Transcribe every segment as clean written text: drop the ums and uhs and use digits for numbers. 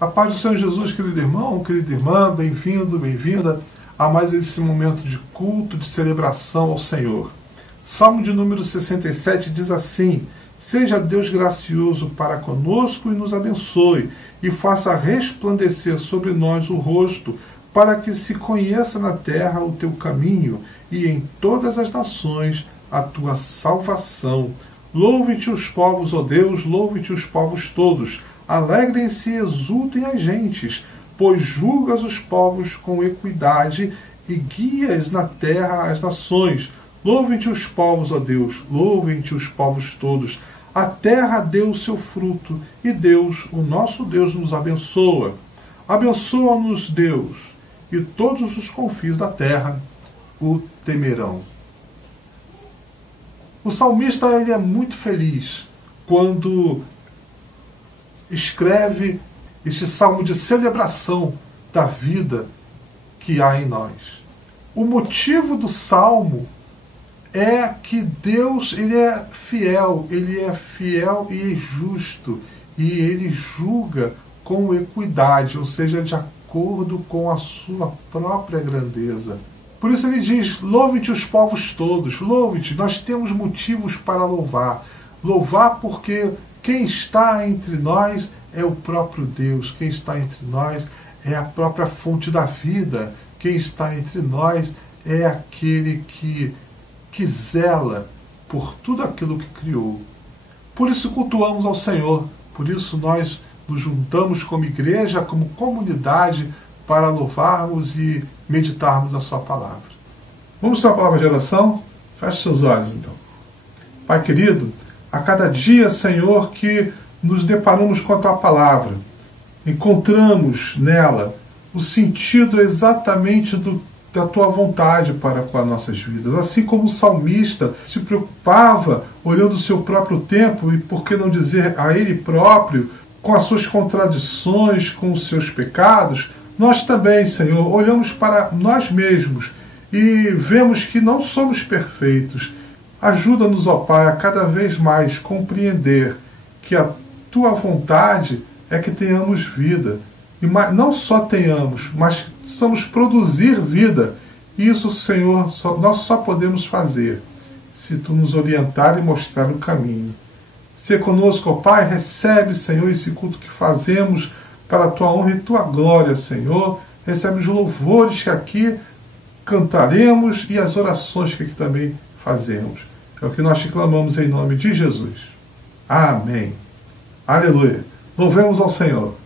A paz do Senhor Jesus, querido irmão, querida irmã, bem-vindo, bem-vinda a mais esse momento de culto, de celebração ao Senhor. Salmo de número 67 diz assim: Seja Deus gracioso para conosco e nos abençoe, e faça resplandecer sobre nós o rosto, para que se conheça na terra o teu caminho, e em todas as nações a tua salvação. Louve-te os povos, ó Deus, louve-te os povos todos. Alegrem-se e exultem as gentes, pois julgas os povos com equidade e guias na terra as nações. Louvem-te os povos, ó Deus, louvem-te os povos todos. A terra deu o seu fruto, e Deus, o nosso Deus, nos abençoa. Abençoa-nos, Deus, e todos os confins da terra o temerão. O salmista ele é muito feliz quando escreve este salmo de celebração da vida que há em nós. O motivo do salmo é que Deus ele é fiel e justo, e ele julga com equidade, ou seja, de acordo com a sua própria grandeza. Por isso ele diz: louve-te os povos todos, louve-te. Nós temos motivos para louvar. Louvar porque quem está entre nós é o próprio Deus. Quem está entre nós é a própria fonte da vida. Quem está entre nós é aquele que zela por tudo aquilo que criou. Por isso cultuamos ao Senhor. Por isso nós nos juntamos como igreja, como comunidade, para louvarmos e meditarmos a sua palavra. Vamos ter a palavra de oração? Feche seus olhos, então. Pai querido, a cada dia, Senhor, que nos deparamos com a tua palavra, encontramos nela o sentido exatamente da tua vontade para com as nossas vidas. Assim como o salmista se preocupava, olhando o seu próprio tempo, e por que não dizer a ele próprio, com as suas contradições, com os seus pecados, nós também, Senhor, olhamos para nós mesmos e vemos que não somos perfeitos. Ajuda-nos, ó Pai, a cada vez mais compreender que a tua vontade é que tenhamos vida. E não só tenhamos, mas precisamos produzir vida. Isso, Senhor, nós só podemos fazer se tu nos orientar e mostrar o caminho. Se conosco, ó Pai, recebe, Senhor, esse culto que fazemos para a tua honra e tua glória, Senhor. Recebe os louvores que aqui cantaremos e as orações que aqui também fazemos. É o que nós te clamamos em nome de Jesus. Amém. Aleluia. Louvemos ao Senhor.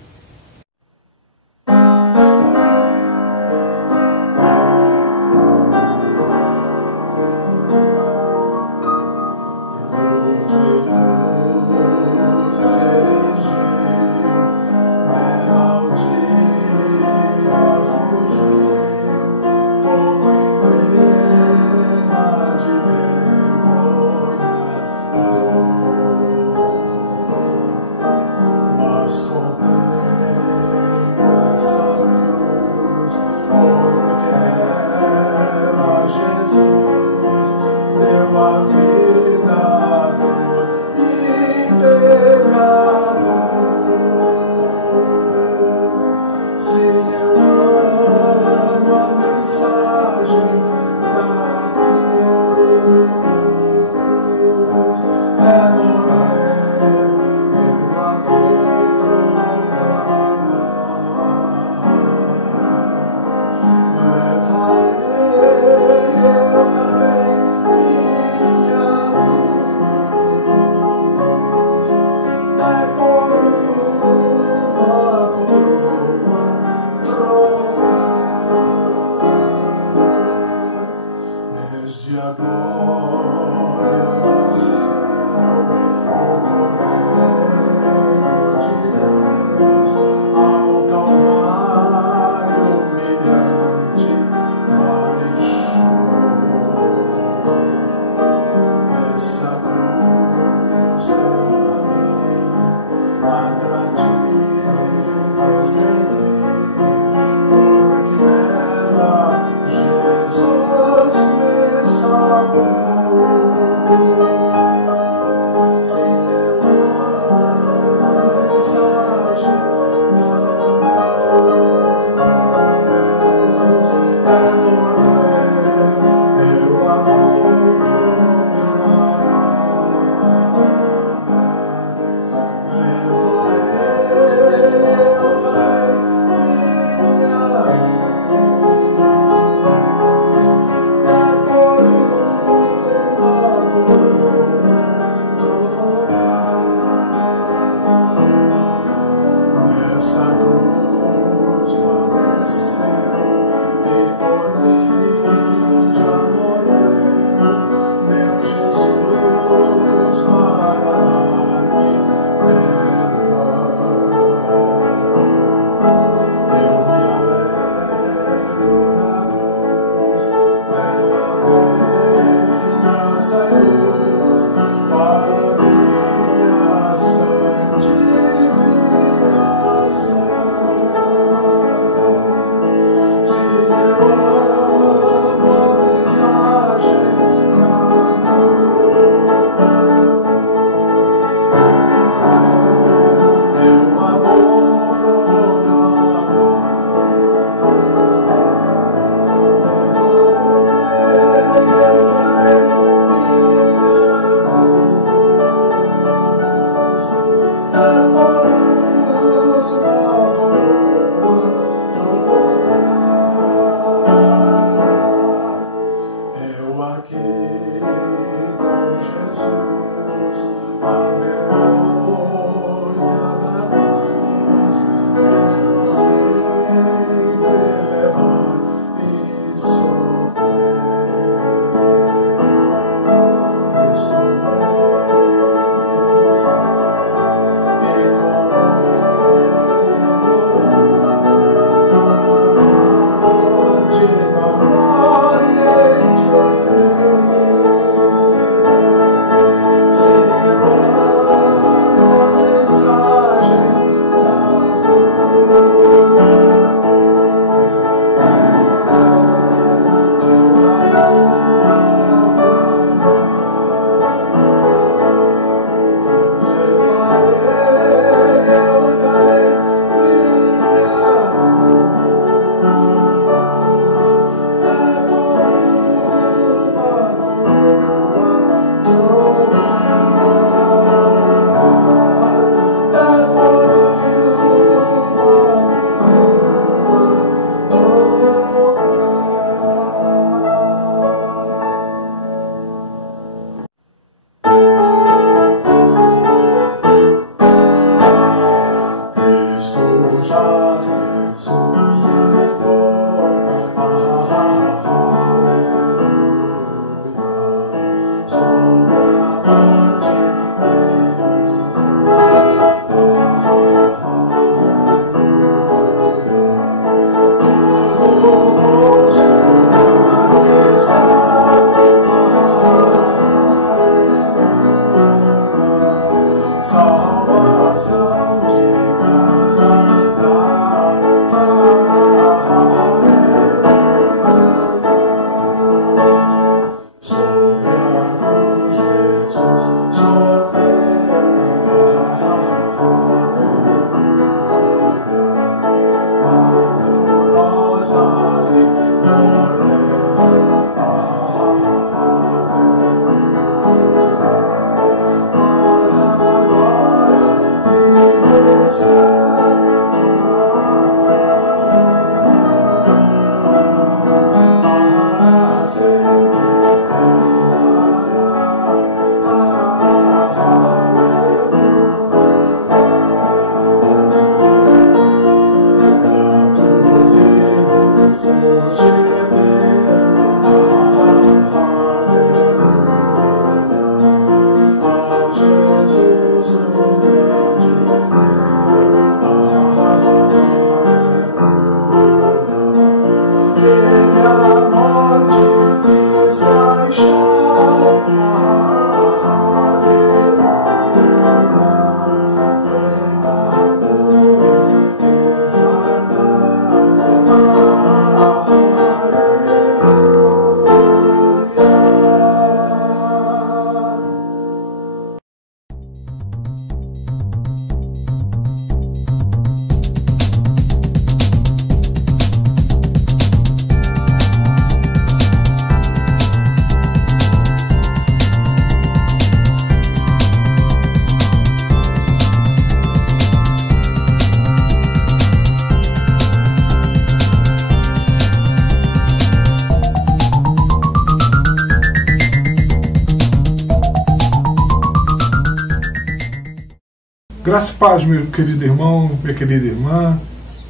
Graça e paz, meu querido irmão, minha querida irmã.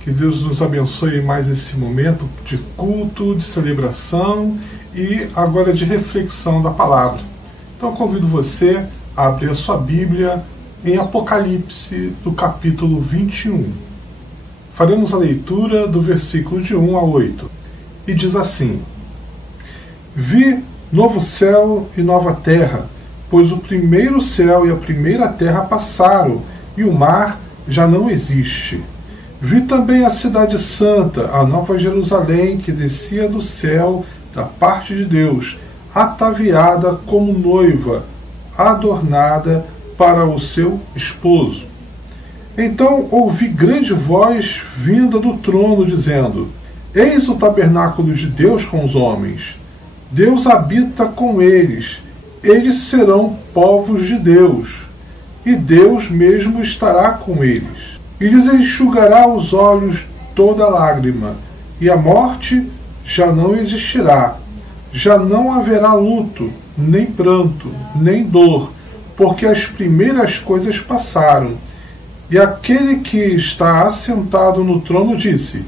Que Deus nos abençoe mais esse momento de culto, de celebração e agora de reflexão da palavra. Então convido você a abrir a sua Bíblia em Apocalipse, do capítulo 21. Faremos a leitura do versículo de 1 a 8. E diz assim: Vi novo céu e nova terra, pois o primeiro céu e a primeira terra passaram, e o mar já não existe. Vi também a cidade santa, a nova Jerusalém, que descia do céu da parte de Deus, ataviada como noiva, adornada para o seu esposo. Então ouvi grande voz vinda do trono, dizendo: Eis o tabernáculo de Deus com os homens. Deus habita com eles. Eles serão povos de Deus. e Deus mesmo estará com eles. E lhes enxugará os olhos toda lágrima, e a morte já não existirá. Já não haverá luto, nem pranto, nem dor, porque as primeiras coisas passaram. E aquele que está assentado no trono disse: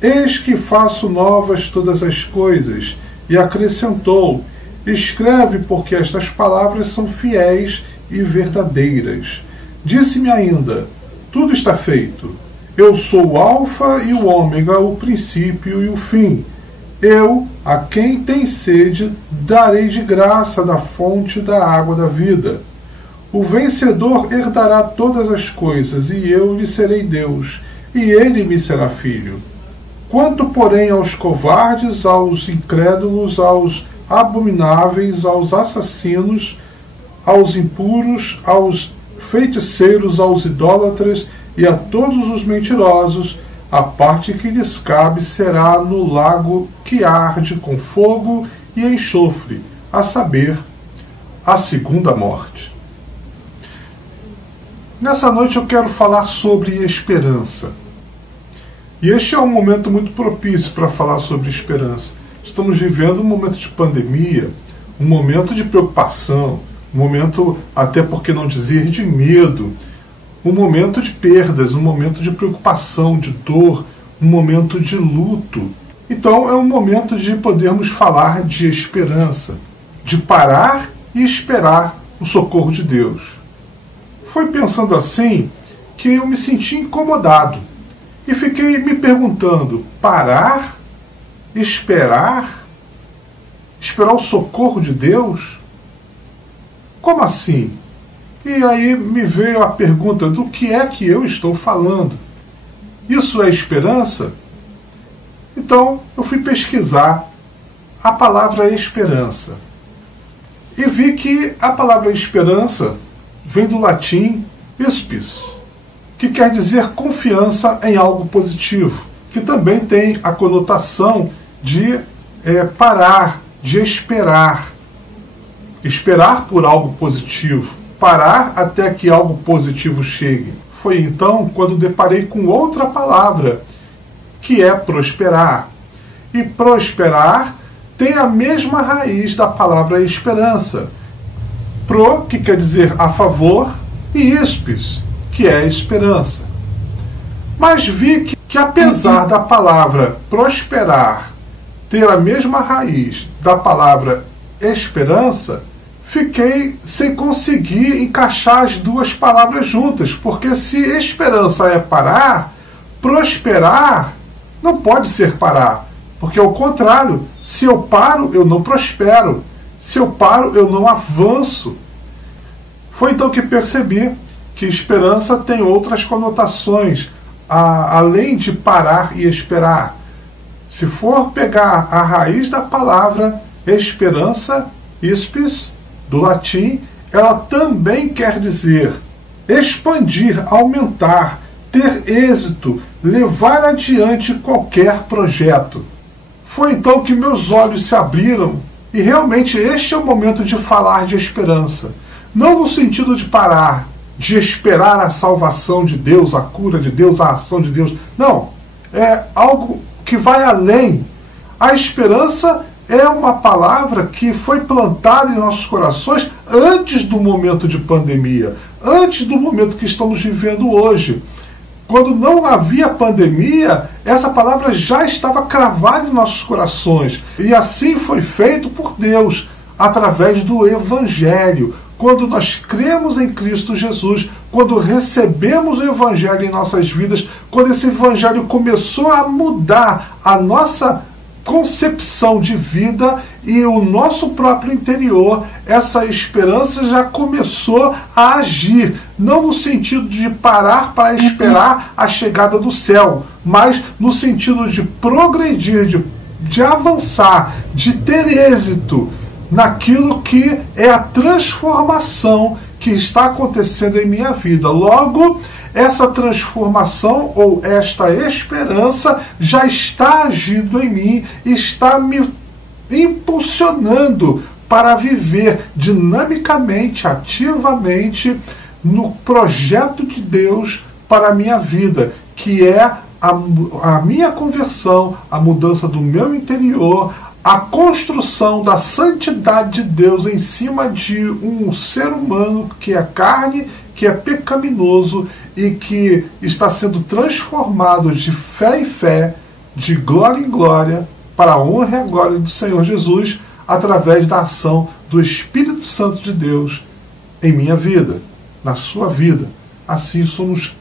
Eis que faço novas todas as coisas. E acrescentou: Escreve, porque estas palavras são fiéis e verdadeiras. Disse-me ainda: Tudo está feito. Eu sou o Alfa e o Ômega, o princípio e o fim. Eu, a quem tem sede, darei de graça da fonte da água da vida. O vencedor herdará todas as coisas, e eu lhe serei Deus, e ele me será filho. Quanto, porém, aos covardes, aos incrédulos, aos abomináveis, aos assassinos, aos impuros, aos feiticeiros, aos idólatras e a todos os mentirosos, a parte que lhes cabe será no lago que arde com fogo e enxofre, a saber, a segunda morte. Nessa noite eu quero falar sobre esperança. E este é um momento muito propício para falar sobre esperança. Estamos vivendo um momento de pandemia, um momento de preocupação, um momento, até por que não dizer, de medo, um momento de perdas, um momento de preocupação, de dor, um momento de luto. Então é um momento de podermos falar de esperança, de parar e esperar o socorro de Deus. Foi pensando assim que eu me senti incomodado e fiquei me perguntando: parar, esperar o socorro de Deus? Como assim? E aí me veio a pergunta: do que é que eu estou falando? Isso é esperança? Então eu fui pesquisar a palavra esperança e vi que a palavra esperança vem do latim ispis, que quer dizer confiança em algo positivo, que também tem a conotação de parar, de esperar. Esperar por algo positivo, parar até que algo positivo chegue. Foi então quando deparei com outra palavra, que é prosperar. E prosperar tem a mesma raiz da palavra esperança. Pro, que quer dizer a favor, e ispis, que é esperança. Mas vi que apesar da palavra prosperar ter a mesma raiz da palavra esperança, fiquei sem conseguir encaixar as duas palavras juntas, porque se esperança é parar, prosperar não pode ser parar, porque ao contrário, se eu paro, eu não prospero, se eu paro, eu não avanço. Foi então que percebi que esperança tem outras conotações, além de parar e esperar. Se for pegar a raiz da palavra esperança, ispis, do latim, ela também quer dizer expandir, aumentar, ter êxito, levar adiante qualquer projeto. Foi então que meus olhos se abriram e realmente este é o momento de falar de esperança. Não no sentido de parar, de esperar a salvação de Deus, a cura de Deus, a ação de Deus. Não, é algo que vai além. A esperança é uma palavra que foi plantada em nossos corações antes do momento de pandemia, antes do momento que estamos vivendo hoje. Quando não havia pandemia, essa palavra já estava cravada em nossos corações. E assim foi feito por Deus, através do Evangelho. Quando nós cremos em Cristo Jesus, quando recebemos o Evangelho em nossas vidas, quando esse Evangelho começou a mudar a nossa concepção de vida e o nosso próprio interior, essa esperança já começou a agir, não no sentido de parar para esperar a chegada do céu, mas no sentido de progredir, de avançar, de ter êxito naquilo que é a transformação que está acontecendo em minha vida. Logo, essa transformação ou esta esperança já está agindo em mim, está me impulsionando para viver dinamicamente, ativamente, no projeto de Deus para a minha vida, que é a minha conversão, a mudança do meu interior, a construção da santidade de Deus em cima de um ser humano que é carne, que é pecaminoso e que está sendo transformado de fé em fé, de glória em glória, para a honra e a glória do Senhor Jesus, através da ação do Espírito Santo de Deus em minha vida, na sua vida. Assim somos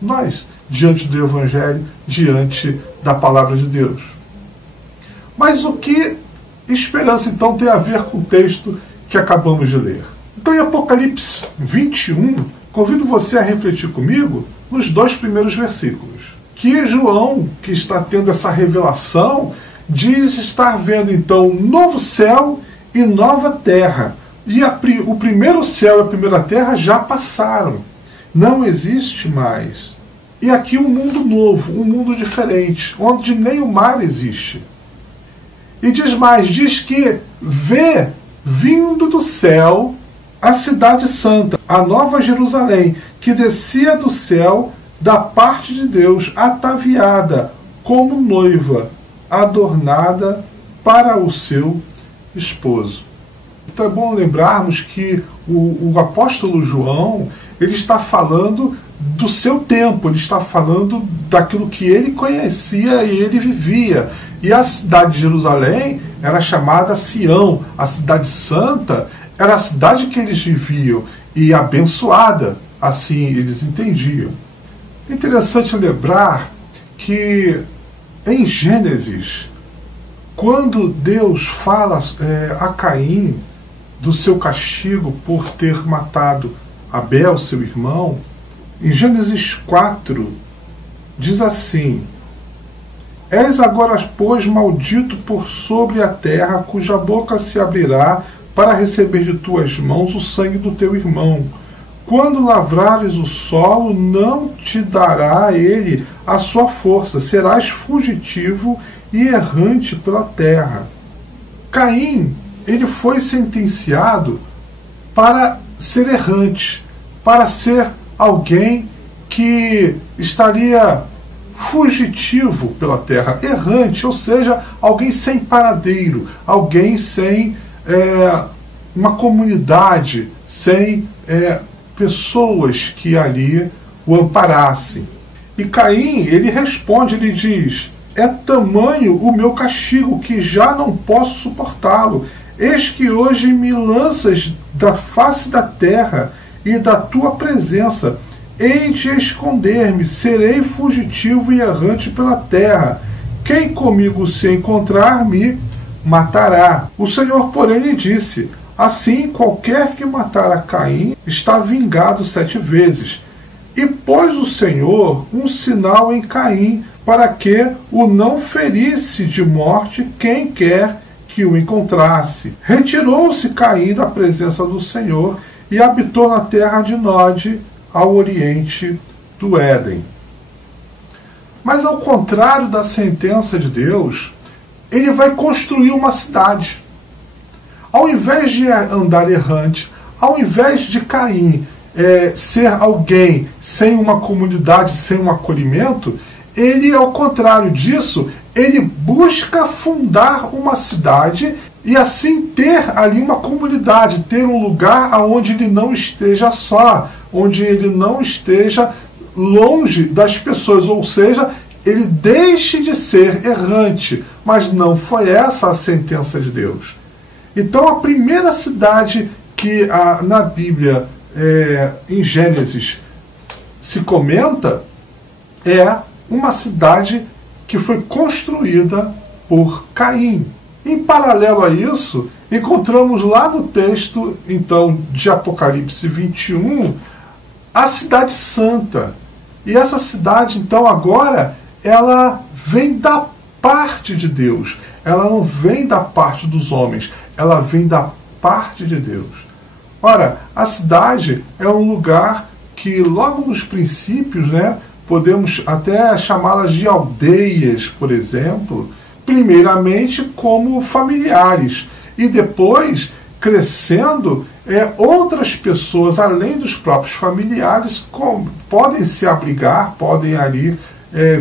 nós, diante do Evangelho, diante da Palavra de Deus. Mas o que esperança, então, tem a ver com o texto que acabamos de ler? Então, em Apocalipse 21, convido você a refletir comigo nos 2 primeiros versículos. Que João, que está tendo essa revelação, diz estar vendo, então, um novo céu e nova terra. E o primeiro céu e a primeira terra já passaram. Não existe mais. E aqui um mundo novo, um mundo diferente, onde nem o mar existe. E diz mais, diz que vê vindo do céu a cidade santa, a nova Jerusalém, que descia do céu da parte de Deus, ataviada como noiva, adornada para o seu esposo. Então é bom lembrarmos que o apóstolo João, ele está falando do seu tempo, ele está falando daquilo que ele conhecia e ele vivia. E a cidade de Jerusalém era chamada Sião, a cidade santa era a cidade que eles viviam, e abençoada, assim eles entendiam. É interessante lembrar que em Gênesis, quando Deus fala a Caim do seu castigo por ter matado Abel, seu irmão, em Gênesis 4, diz assim: És agora, pois, maldito por sobre a terra, cuja boca se abrirá para receber de tuas mãos o sangue do teu irmão. Quando lavrares o solo, não te dará ele a sua força, serás fugitivo e errante pela terra. Caim, ele foi sentenciado para ser errante, para ser alguém que estaria fugitivo pela terra, errante, ou seja, alguém sem paradeiro, alguém sem uma comunidade, sem pessoas que ali o amparassem. E Caim, ele responde, ele diz: é tamanho o meu castigo que já não posso suportá-lo. Eis que hoje me lanças da face da terra e da tua presença. Hei de esconder-me, serei fugitivo e errante pela terra. Quem comigo se encontrar me matará. O Senhor, porém, lhe disse: assim, qualquer que matar a Caim está vingado 7 vezes. E pôs o Senhor um sinal em Caim, para que o não ferisse de morte quem quer que o encontrasse. Retirou-se Caim da presença do Senhor e habitou na terra de Nod, ao oriente do Éden. Mas ao contrário da sentença de Deus, ele vai construir uma cidade. Ao invés de andar errante, ao invés de Caim ser alguém sem uma comunidade, sem um acolhimento, ele, ao contrário disso, ele busca fundar uma cidade e assim ter ali uma comunidade, ter um lugar onde ele não esteja só, onde ele não esteja longe das pessoas, ou seja, ele deixe de ser errante. Mas não foi essa a sentença de Deus. Então a primeira cidade que na Bíblia, em Gênesis, se comenta é uma cidade que foi construída por Caim. Em paralelo a isso, encontramos lá no texto, então, de Apocalipse 21, a cidade santa. E essa cidade, então, agora, ela vem da parte de Deus. Ela não vem da parte dos homens, ela vem da parte de Deus. Ora, a cidade é um lugar que, logo nos princípios, podemos até chamá-las de aldeias, por exemplo, primeiramente como familiares, e depois crescendo, outras pessoas, além dos próprios familiares, podem se abrigar, podem ali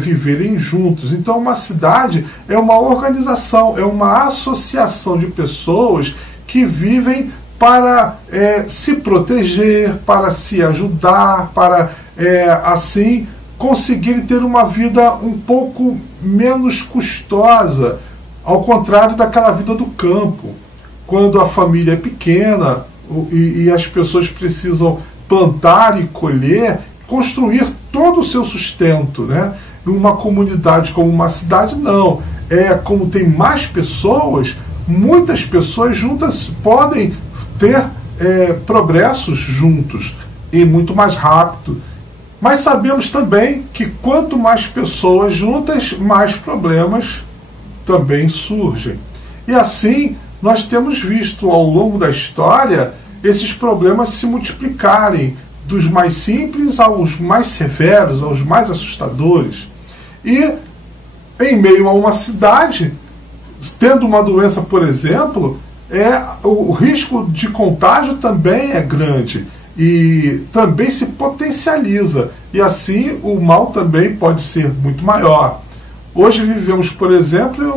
viverem juntos. Então, uma cidade é uma organização, é uma associação de pessoas que vivem para se proteger, para se ajudar, para assim conseguirem ter uma vida um pouco menos custosa, ao contrário daquela vida do campo, quando a família é pequena e as pessoas precisam plantar e colher, construir todo o seu sustento, né? Uma comunidade como uma cidade, não. Como tem mais pessoas, muitas pessoas juntas podem ter progressos juntos e muito mais rápido. Mas sabemos também que quanto mais pessoas juntas, mais problemas também surgem. E assim, nós temos visto ao longo da história esses problemas se multiplicarem, dos mais simples aos mais severos, aos mais assustadores. E em meio a uma cidade, tendo uma doença, por exemplo, o risco de contágio também é grande e também se potencializa, e assim o mal também pode ser muito maior. Hoje vivemos, por exemplo,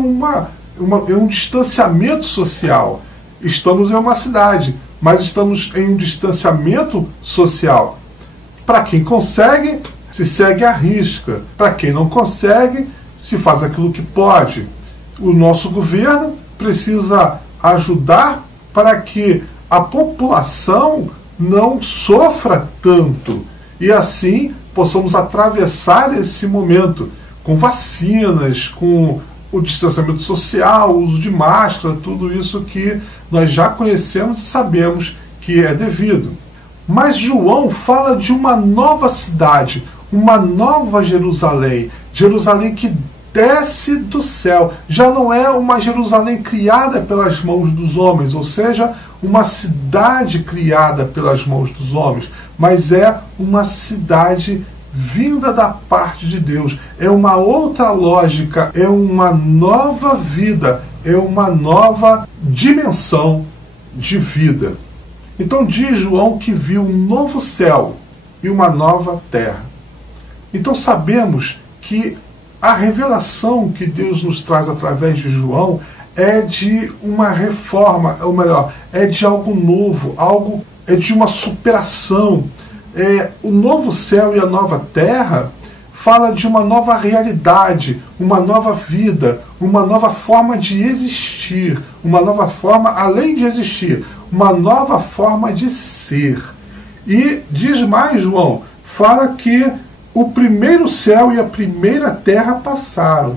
um distanciamento social. Estamos em uma cidade, mas estamos em um distanciamento social. Para quem consegue, se segue à risca. Para quem não consegue, se faz aquilo que pode. O nosso governo precisa ajudar para que a população não sofra tanto e assim possamos atravessar esse momento com vacinas, com o distanciamento social, o uso de máscara, tudo isso que nós já conhecemos e sabemos que é devido. Mas João fala de uma nova cidade, uma nova Jerusalém, Jerusalém que desce do céu. Já não é uma Jerusalém criada pelas mãos dos homens, ou seja, uma cidade criada pelas mãos dos homens, mas é uma cidade vinda da parte de Deus. É uma outra lógica, é uma nova vida, é uma nova dimensão de vida. Então diz João que viu um novo céu e uma nova terra. Então sabemos que a revelação que Deus nos traz através de João é de uma reforma, ou melhor, é de algo novo, é de uma superação. O novo céu e a nova terra fala de uma nova realidade, uma nova vida, uma nova forma de existir, uma nova forma, além de existir, uma nova forma de ser. E diz mais João, fala que o primeiro céu e a primeira terra passaram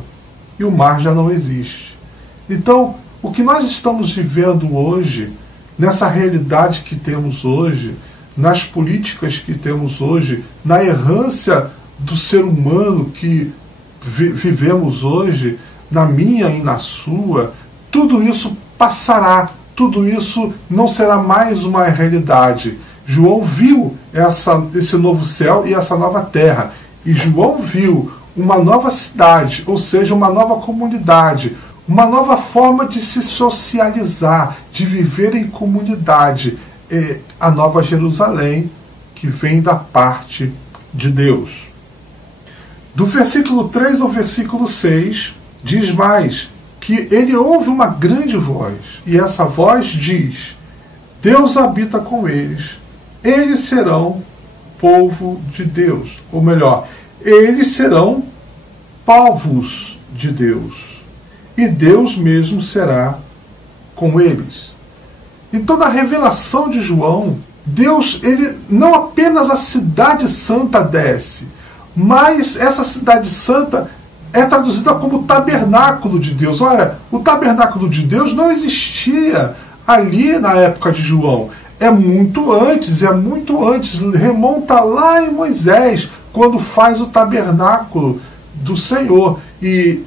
e o mar já não existe. Então, o que nós estamos vivendo hoje, nessa realidade que temos hoje, nas políticas que temos hoje, na errância do ser humano que vivemos hoje, na minha e na sua, tudo isso passará, tudo isso não será mais uma realidade. João viu esse novo céu e essa nova terra, e João viu uma nova cidade, ou seja, uma nova comunidade, uma nova forma de se socializar, de viver em comunidade, a nova Jerusalém que vem da parte de Deus. Do versículo 3 ao versículo 6, diz mais que ele ouve uma grande voz, e essa voz diz: Deus habita com eles, eles serão povo de Deus, ou melhor, eles serão povos de Deus, e Deus mesmo será com eles. Então, na revelação de João, Deus, ele não apenas a cidade santa desce, mas essa cidade santa é traduzida como tabernáculo de Deus. Olha, o tabernáculo de Deus não existia ali na época de João. É muito antes, remonta lá em Moisés, quando faz o tabernáculo do Senhor. E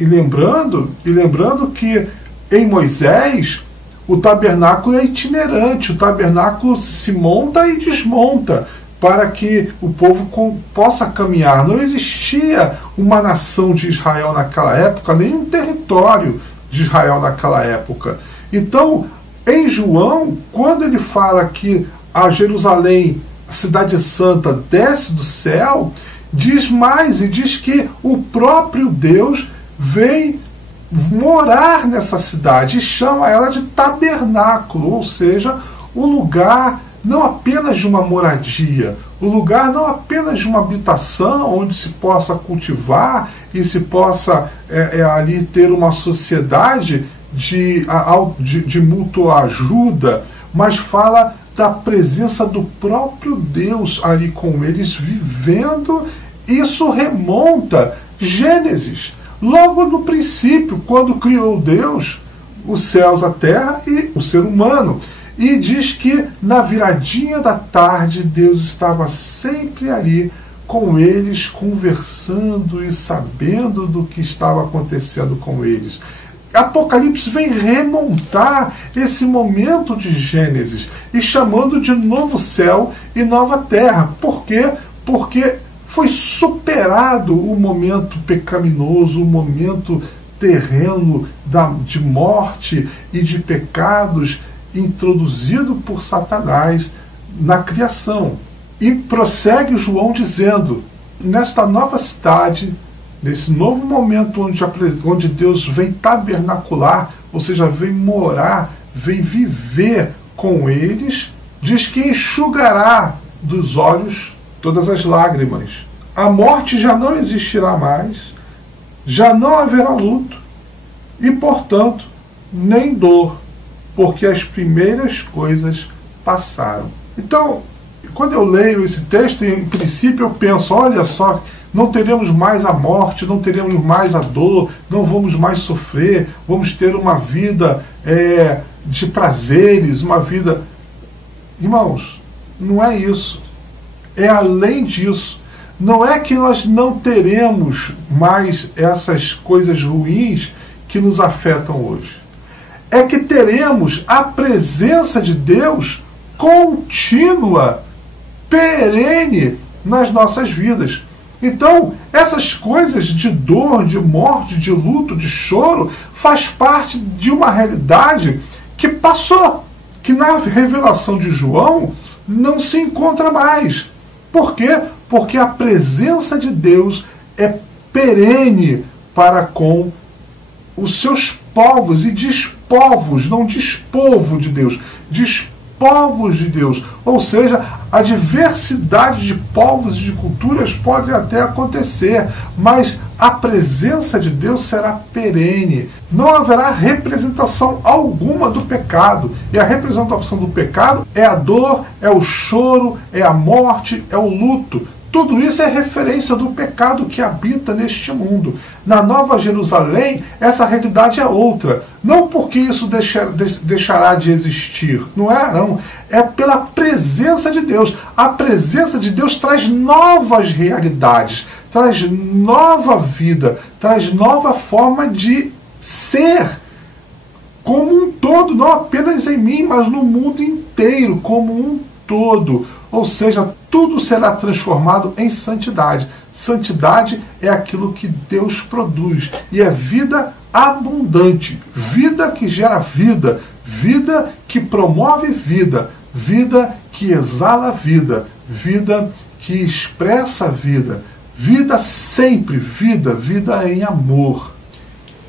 lembrando que em Moisés o tabernáculo é itinerante, o tabernáculo se monta e desmonta para que o povo possa caminhar. Não existia uma nação de Israel naquela época, nem um território de Israel naquela época. Então, Em João, quando ele fala que a Jerusalém, a cidade santa, desce do céu, diz mais, e diz que o próprio Deus vem morar nessa cidade e chama ela de tabernáculo, ou seja, o lugar não apenas de uma moradia, o lugar não apenas de uma habitação onde se possa cultivar e se possa ali ter uma sociedade de mútua ajuda, mas fala da presença do próprio Deus ali com eles, vivendo. Isso remonta Gênesis, logo no princípio, quando criou Deus os céus, a terra e o ser humano. E diz que na viradinha da tarde Deus estava sempre ali com eles, conversando e sabendo do que estava acontecendo com eles. Apocalipse vem remontar esse momento de Gênesis e chamando de novo céu e nova terra. Por quê? Porque foi superado o momento pecaminoso, o momento terreno de morte e de pecados introduzido por Satanás na criação. E prossegue João dizendo, nesta nova cidade, nesse novo momento onde Deus vem tabernacular, ou seja, vem morar, vem viver com eles, diz que enxugará dos olhos todas as lágrimas. A morte já não existirá mais, já não haverá luto e, portanto, nem dor, porque as primeiras coisas passaram. Então, quando eu leio esse texto, em princípio eu penso, olha só, não teremos mais a morte, não teremos mais a dor, não vamos mais sofrer, vamos ter uma vida de prazeres, uma vida... Irmãos, não é isso. É além disso. Não é que nós não teremos mais essas coisas ruins que nos afetam hoje. É que teremos a presença de Deus contínua, perene nas nossas vidas. Então, essas coisas de dor, de morte, de luto, de choro, faz parte de uma realidade que passou, que na revelação de João não se encontra mais. Por quê? Porque a presença de Deus é perene para com os seus povos, e diz povos, não diz povo de Deus, diz povos de Deus. Ou seja, a diversidade de povos e de culturas pode até acontecer, mas a presença de Deus será perene. Não haverá representação alguma do pecado. E a representação do pecado é a dor, é o choro, é a morte, é o luto. Tudo isso é referência do pecado que habita neste mundo. Na Nova Jerusalém, essa realidade é outra. Não porque isso deixará de existir. Não é, não. É pela presença de Deus. A presença de Deus traz novas realidades, traz nova vida, traz nova forma de ser como um todo, não apenas em mim, mas no mundo inteiro, como um todo. Ou seja, tudo será transformado em santidade. Santidade é aquilo que Deus produz. E é vida abundante. Vida que gera vida. Vida que promove vida. Vida que exala vida. Vida que expressa vida. Vida sempre. Vida em amor.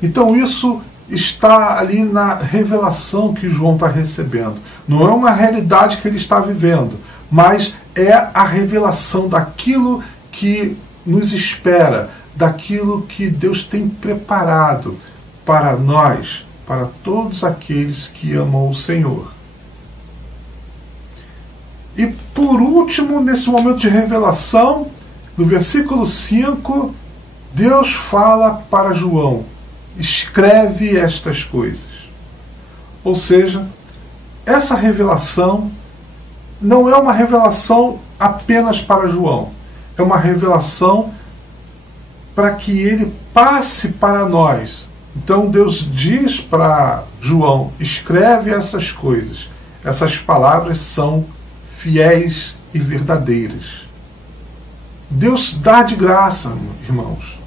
Então isso está ali na revelação que João está recebendo. Não é uma realidade que ele está vivendo, mas é a revelação daquilo que nos espera, daquilo que Deus tem preparado para nós, para todos aqueles que amam o Senhor. E por último, nesse momento de revelação, no versículo 5, Deus fala para João: escreve estas coisas. Ou seja, essa revelação não é uma revelação apenas para João. É uma revelação para que ele passe para nós. Então Deus diz para João: escreve essas coisas. Essas palavras são fiéis e verdadeiras. Deus dá de graça, irmãos.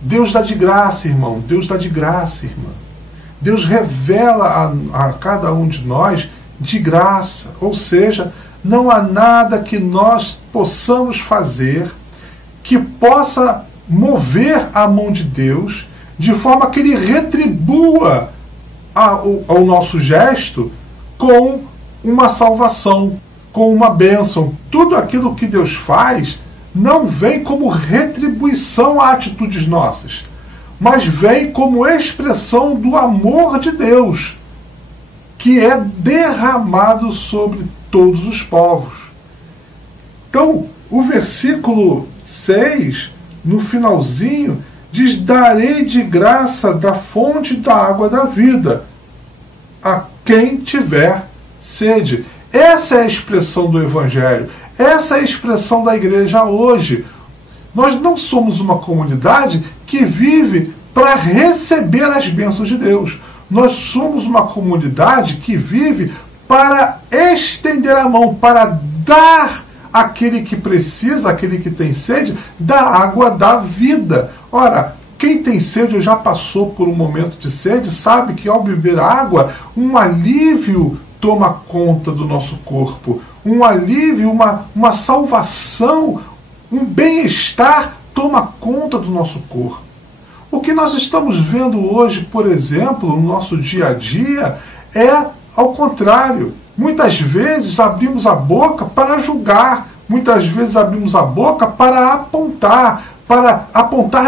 Deus dá de graça, irmão. Deus dá de graça, irmã. Deus revela a cada um de nós de graça, ou seja, não há nada que nós possamos fazer que possa mover a mão de Deus de forma que Ele retribua ao nosso gesto com uma salvação, com uma bênção. Tudo aquilo que Deus faz não vem como retribuição a atitudes nossas, mas vem como expressão do amor de Deus, que é derramado sobre todos os povos. Então, o versículo 6, no finalzinho, diz: darei de graça da fonte da água da vida a quem tiver sede. Essa é a expressão do Evangelho, essa é a expressão da igreja hoje. Nós não somos uma comunidade que vive para receber as bênçãos de Deus. Nós somos uma comunidade que vive para estender a mão, para dar àquele que precisa, àquele que tem sede, da água da vida. Ora, quem tem sede ou já passou por um momento de sede, sabe que ao beber água, um alívio toma conta do nosso corpo. Um alívio, uma salvação, um bem-estar toma conta do nosso corpo. O que nós estamos vendo hoje, por exemplo, no nosso dia a dia, é ao contrário. Muitas vezes abrimos a boca para julgar, muitas vezes abrimos a boca para apontar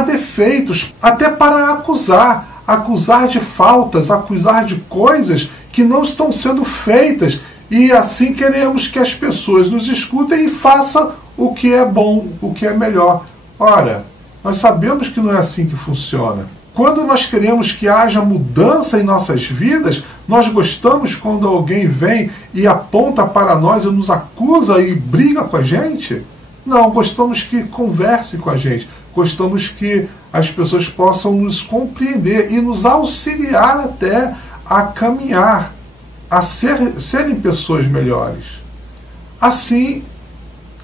defeitos, até para acusar de faltas, acusar de coisas que não estão sendo feitas, e assim queremos que as pessoas nos escutem e façam o que é bom, o que é melhor. Ora, nós sabemos que não é assim que funciona. Quando nós queremos que haja mudança em nossas vidas, nós gostamos quando alguém vem e aponta para nós e nos acusa e briga com a gente? Não, gostamos que converse com a gente. Gostamos que as pessoas possam nos compreender e nos auxiliar até a caminhar, a serem pessoas melhores. Assim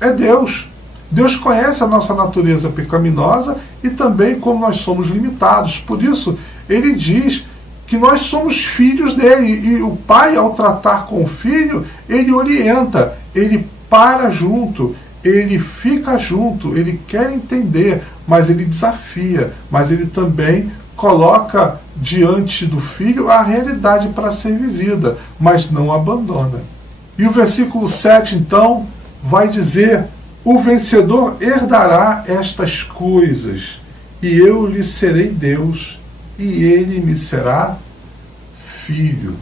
é Deus. Deus conhece a nossa natureza pecaminosa e também como nós somos limitados. Por isso, Ele diz que nós somos filhos dele. E o pai, ao tratar com o filho, ele orienta, ele para junto, ele fica junto, ele quer entender, mas ele desafia, mas ele também coloca diante do filho a realidade para ser vivida, mas não abandona. E o versículo 7, então, vai dizer: o vencedor herdará estas coisas, e eu lhe serei Deus, e ele me será filho.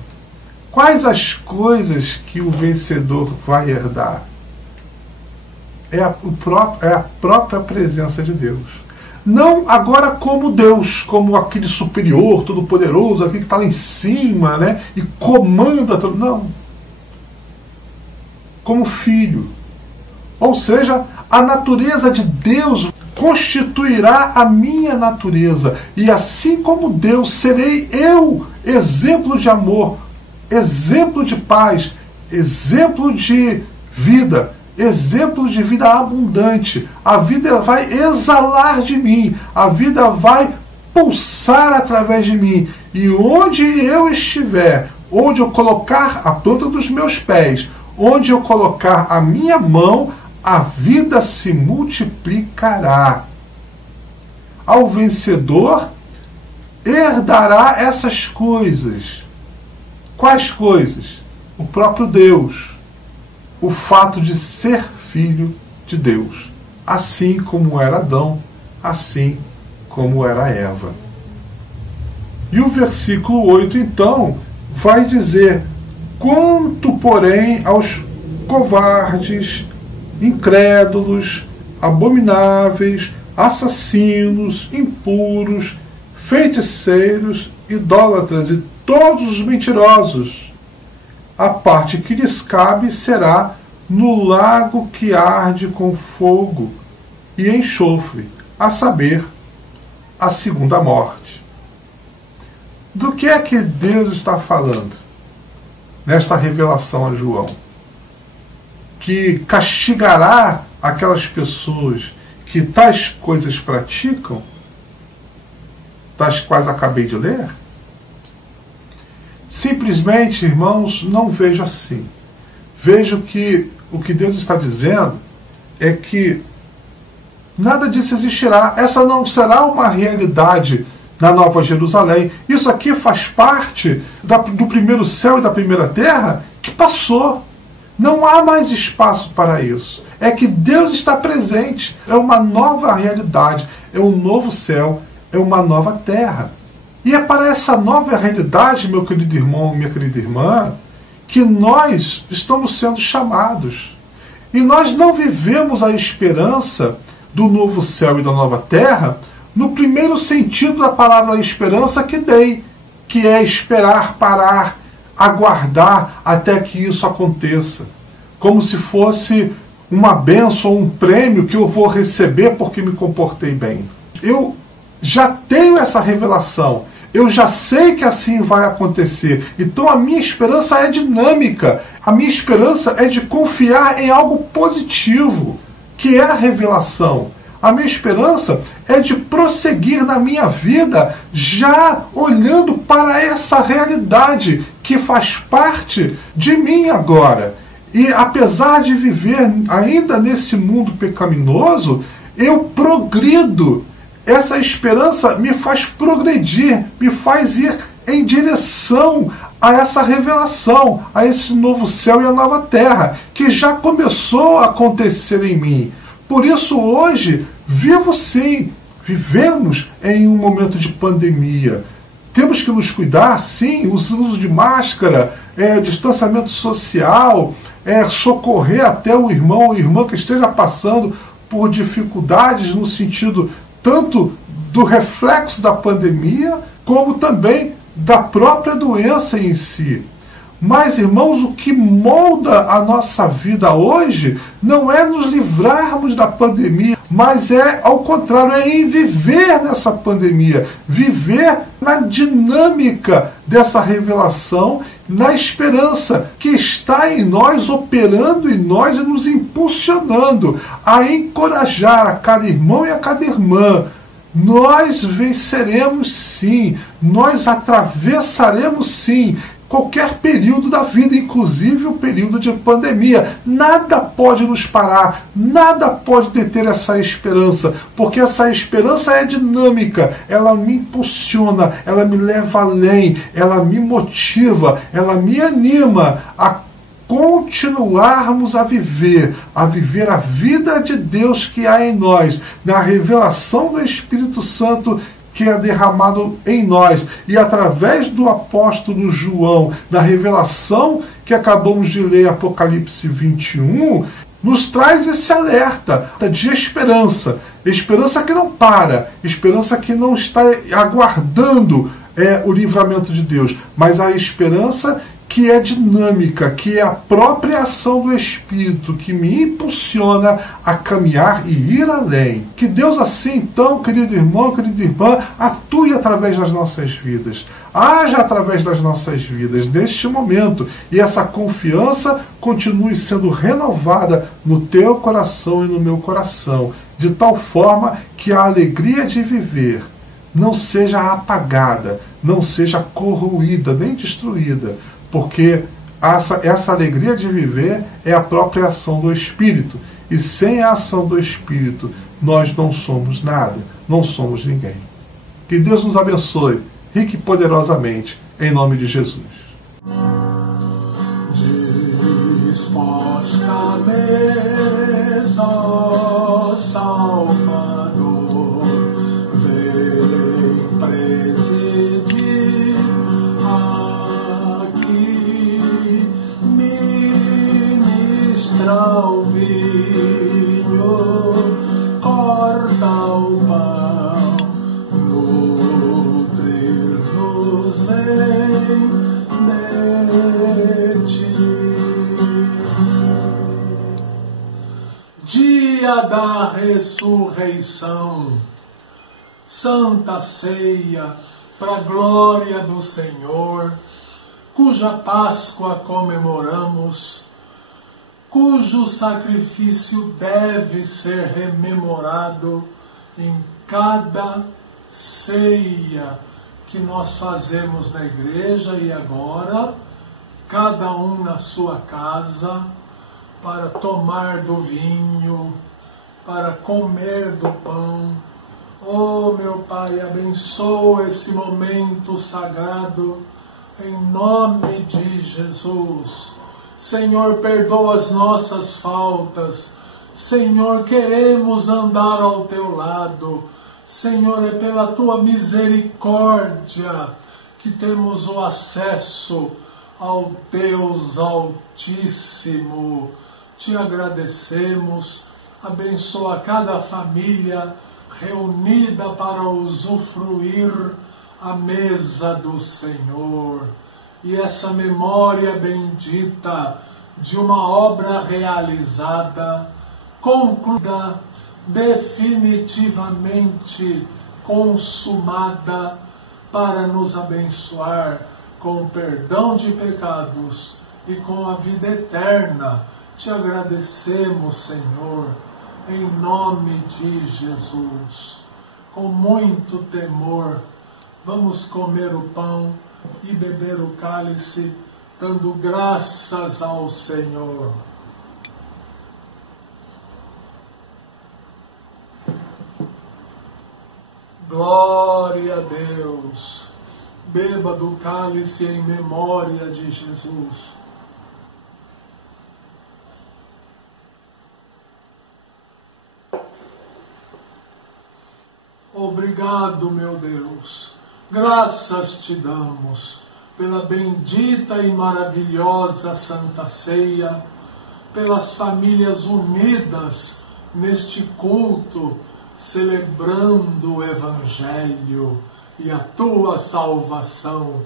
Quais as coisas que o vencedor vai herdar? É a própria presença de Deus. Não agora como Deus, como aquele superior, todo-poderoso, aquele que está lá em cima, né, e comanda tudo. Não. Como filho. Ou seja, a natureza de Deus constituirá a minha natureza. E assim como Deus, serei eu exemplo de amor, exemplo de paz, exemplo de vida, exemplo de vida abundante. A vida vai exalar de mim, a vida vai pulsar através de mim. E onde eu estiver, onde eu colocar a planta dos meus pés, onde eu colocar a minha mão, a vida se multiplicará. Ao vencedor herdará essas coisas. Quais coisas? O próprio Deus. O fato de ser filho de Deus. Assim como era Adão, assim como era Eva. E o versículo 8, então, vai dizer: quanto, porém, aos covardes, incrédulos, abomináveis, assassinos, impuros, feiticeiros, idólatras e todos os mentirosos, a parte que lhes cabe será no lago que arde com fogo e enxofre, a saber, a segunda morte. Do que é que Deus está falando nesta revelação a João? Que castigará aquelas pessoas que tais coisas praticam, das quais acabei de ler? Simplesmente, irmãos, não vejo assim. Vejo que o que Deus está dizendo é que nada disso existirá. Essa não será uma realidade na Nova Jerusalém. Isso aqui faz parte do primeiro céu e da primeira terra que passou. Não há mais espaço para isso. É que Deus está presente. É uma nova realidade. É um novo céu. É uma nova terra. E é para essa nova realidade, meu querido irmão, minha querida irmã, que nós estamos sendo chamados. E nós não vivemos a esperança do novo céu e da nova terra no primeiro sentido da palavra esperança que dei, que é esperar, parar, aguardar até que isso aconteça. Como se fosse uma bênção ou um prêmio que eu vou receber porque me comportei bem. Eu já tenho essa revelação. Eu já sei que assim vai acontecer. Então a minha esperança é dinâmica. A minha esperança é de confiar em algo positivo, que é a revelação. A minha esperança é de prosseguir na minha vida já olhando para essa realidade que faz parte de mim agora. E apesar de viver ainda nesse mundo pecaminoso, eu progrido. Essa esperança me faz progredir, me faz ir em direção a essa revelação, a esse novo céu e a nova terra, que já começou a acontecer em mim. Por isso hoje, vivo sim, vivemos em um momento de pandemia. Temos que nos cuidar, sim, o uso de máscara, distanciamento social, socorrer até o irmão ou irmã que esteja passando por dificuldades no sentido tanto do reflexo da pandemia, como também da própria doença em si. Mas, irmãos, o que molda a nossa vida hoje não é nos livrarmos da pandemia, mas é, ao contrário, é em viver nessa pandemia, viver na dinâmica dessa revelação, na esperança que está em nós, operando em nós e nos impulsionando a encorajar a cada irmão e a cada irmã. Nós venceremos sim, nós atravessaremos sim qualquer período da vida, inclusive o período de pandemia. Nada pode nos parar, nada pode deter essa esperança, porque essa esperança é dinâmica, ela me impulsiona, ela me leva além, ela me motiva, ela me anima a continuarmos a viver a vida de Deus que há em nós, na revelação do Espírito Santo que é derramado em nós, e através do apóstolo João, na revelação que acabamos de ler, Apocalipse 21, nos traz esse alerta de esperança. Esperança que não para, esperança que não está aguardando o livramento de Deus, mas a esperança que é dinâmica, que é a própria ação do Espírito que me impulsiona a caminhar e ir além. Que Deus assim, então, querido irmão, querida irmã, atue através das nossas vidas. Haja através das nossas vidas neste momento, e essa confiança continue sendo renovada no teu coração e no meu coração, de tal forma que a alegria de viver não seja apagada, não seja corroída, nem destruída, porque essa alegria de viver é a própria ação do Espírito. E sem a ação do Espírito, nós não somos nada, não somos ninguém. Que Deus nos abençoe, rique e poderosamente, em nome de Jesus. Disposta a mesa, ó Salvador, vem presidir aqui, ministra o vinho, corta o pão, nutrir-nos vem de ti. Dia da ressurreição, Santa Ceia, para a glória do Senhor, cuja Páscoa comemoramos, cujo sacrifício deve ser rememorado em cada ceia que nós fazemos na igreja e agora, cada um na sua casa, para tomar do vinho, para comer do pão. Oh, meu Pai, abençoa esse momento sagrado, em nome de Jesus. Senhor, perdoa as nossas faltas. Senhor, queremos andar ao Teu lado. Senhor, é pela Tua misericórdia que temos o acesso ao Deus Altíssimo. Te agradecemos. Abençoa cada família reunida para usufruir a mesa do Senhor. E essa memória bendita de uma obra realizada, concluída, definitivamente consumada, para nos abençoar com o perdão de pecados e com a vida eterna. Te agradecemos, Senhor, em nome de Jesus. Com muito temor, vamos comer o pão e beber o cálice, dando graças ao Senhor. Glória a Deus. Beba do cálice em memória de Jesus. Obrigado, meu Deus. Graças te damos pela bendita e maravilhosa Santa Ceia, pelas famílias unidas neste culto, celebrando o Evangelho e a Tua salvação,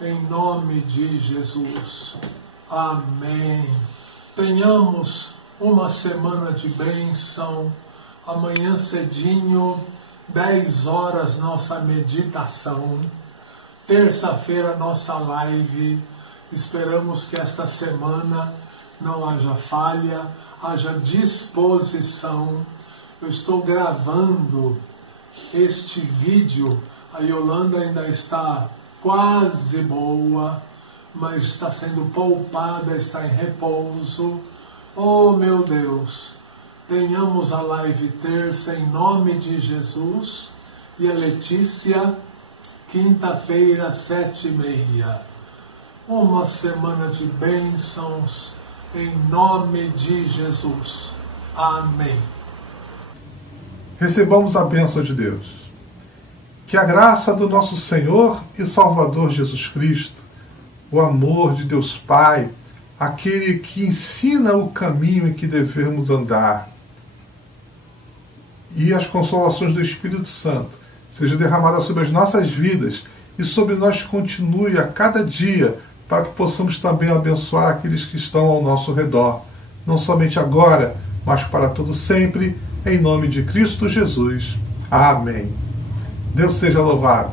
em nome de Jesus. Amém. Tenhamos uma semana de bênção. Amanhã cedinho, 10 horas, nossa meditação. Terça-feira, nossa live. Esperamos que esta semana não haja falha, haja disposição. Eu estou gravando este vídeo. A Yolanda ainda está quase boa, mas está sendo poupada, está em repouso. Oh, meu Deus! Tenhamos a live terça em nome de Jesus e a Letícia, quinta-feira, 7h30. Uma semana de bênçãos em nome de Jesus. Amém. Recebamos a bênção de Deus. Que a graça do nosso Senhor e Salvador Jesus Cristo, o amor de Deus Pai, aquele que ensina o caminho em que devemos andar, e as consolações do Espírito Santo seja derramada sobre as nossas vidas e sobre nós continue a cada dia, para que possamos também abençoar aqueles que estão ao nosso redor, não somente agora, mas para todo sempre, em nome de Cristo Jesus. Amém. Deus seja louvado.